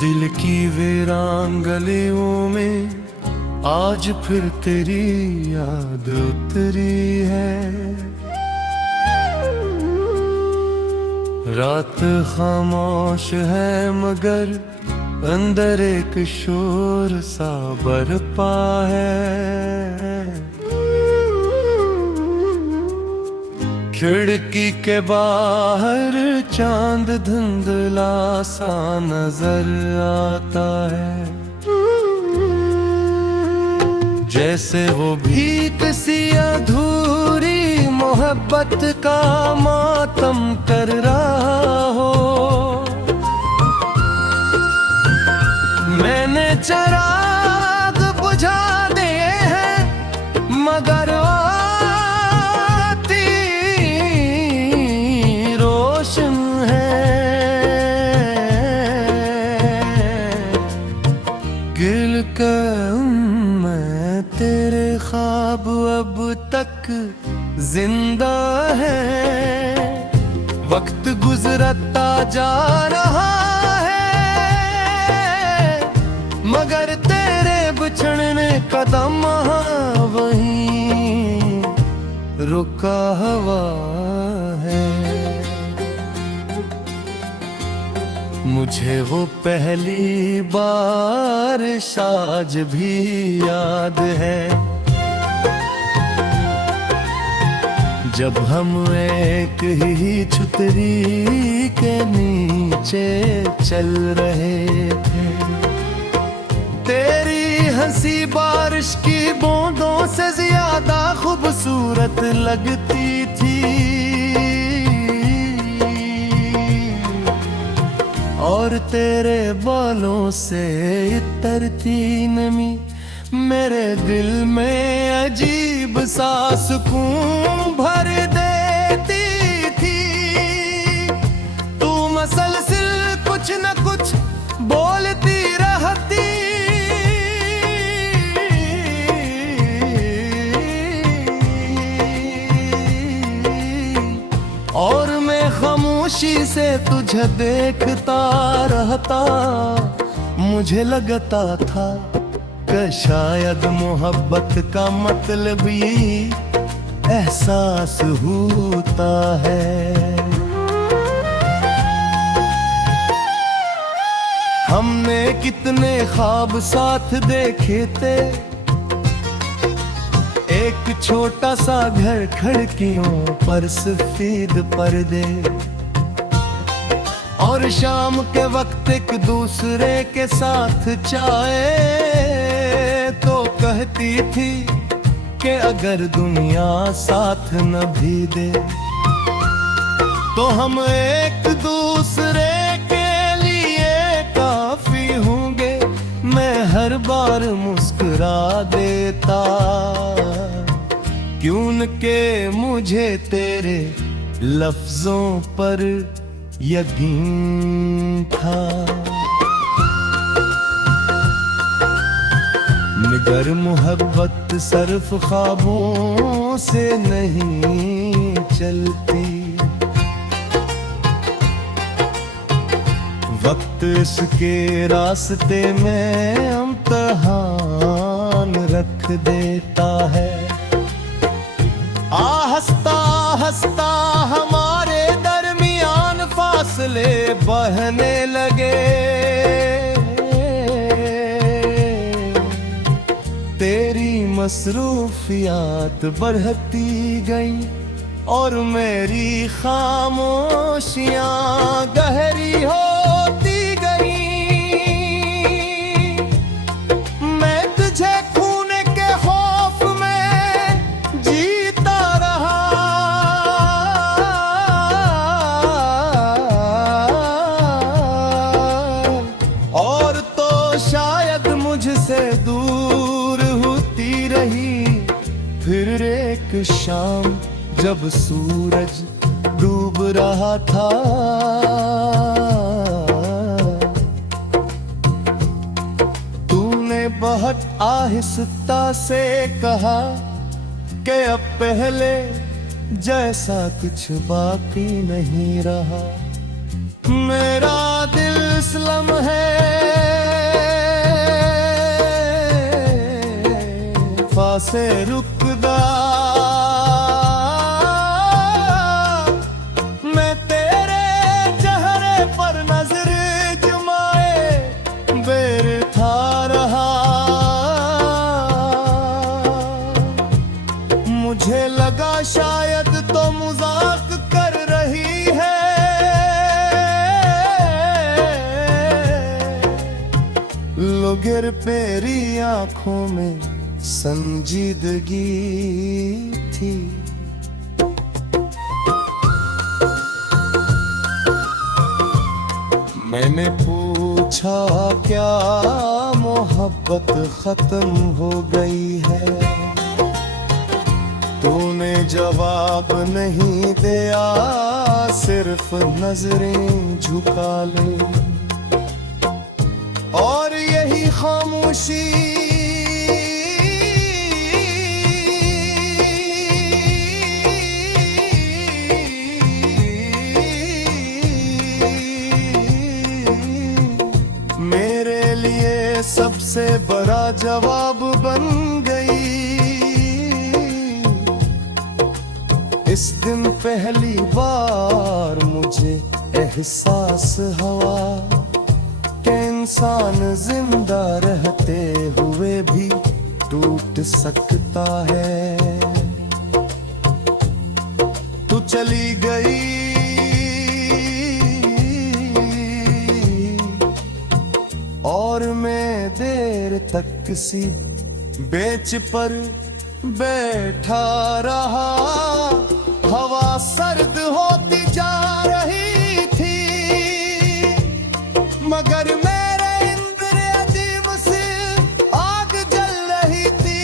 दिल की वीरान गलियों में आज फिर तेरी याद उतरी है। रात खामोश है मगर अंदर एक शोर सा बरपा है। खिड़की के बाहर चांद धुंधला सा नजर आता है, जैसे वो भी किसी अधूरी मोहब्बत का मातम कर रहा हो। मैंने चिराग बुझा दिए हैं मगर आती रोशन है। गिल कर मैं तेरे ख्वाब अब तक जिंदा है। वक्त गुजरता जा रहा मगर तेरे बिछड़ने कदम वहीं रुका हुआ है। मुझे वो पहली बारिश आज भी याद है, जब हम एक ही छतरी के नीचे चल रहे थे। तेरी हंसी बारिश की बूंदों से ज्यादा खूबसूरत लगती थी, और तेरे बालों से इतरती नमी मेरे दिल में अजीब सा सुकून भर देती थी। तू मसलसिल कुछ न कुछ बोलती रहती, और मैं खामोशी से तुझे देखता रहता। मुझे लगता था कि शायद मोहब्बत का मतलब ये एहसास होता है। हमने कितने ख्वाब साथ देखे थे, एक छोटा सा घर, खिड़कियों पर सफेद पर्दे, और शाम के वक्त एक दूसरे के साथ चाय। तो कहती थी कि अगर दुनिया साथ न भी दे तो हम एक दूसरे के लिए काफी होंगे। मैं हर बार मुस्कुरा देता क्यों न के मुझे तेरे लफ्जों पर यकीन था। मगर मोहब्बत सिर्फ ख्वाबों से नहीं चलती। वक्त इसके रास्ते में इम्तिहान रख देता है। हंसता हंसता हमारे दरमियान फासले बहने लगे। तेरी मसरूफियात बढ़ती गई और मेरी खामोशियां गहरी होती गई। मैं तुझे खोने के खौफ में जीता रहा, और तो शायद मुझसे दूर होती रही। फिर एक शाम जब सूरज डूब रहा था, तूने बहुत आहिस्ता से कहा कि अब पहले जैसा कुछ बाकी नहीं रहा। मेरा दिल इस लम्हे फासे रुकदा मैं तेरे चेहरे पर नजर जमाए बेर था रहा। मुझे लगा शायद तो मजाक कर रही है, लो गिर पेरी आंखों में संजीदगी थी। मैंने पूछा क्या मोहब्बत खत्म हो गई है, तूने जवाब नहीं दिया, सिर्फ नजरें झुका ले और यही खामोशी मेरे लिए सबसे बड़ा जवाब बन गई। इस दिन पहली बार मुझे एहसास हुआ कि इंसान जिंदा रहते हुए भी टूट सकता है। तू चली गई और मैं देर तक किसी बेंच पर बैठा रहा। हवा सर्द होती जा रही थी मगर मेरे इंद्रिय अजीब से आग जल रही थी।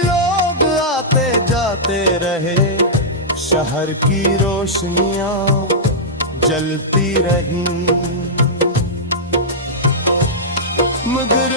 लोग आते जाते रहे, शहर की रोशनियां जलती रही मगर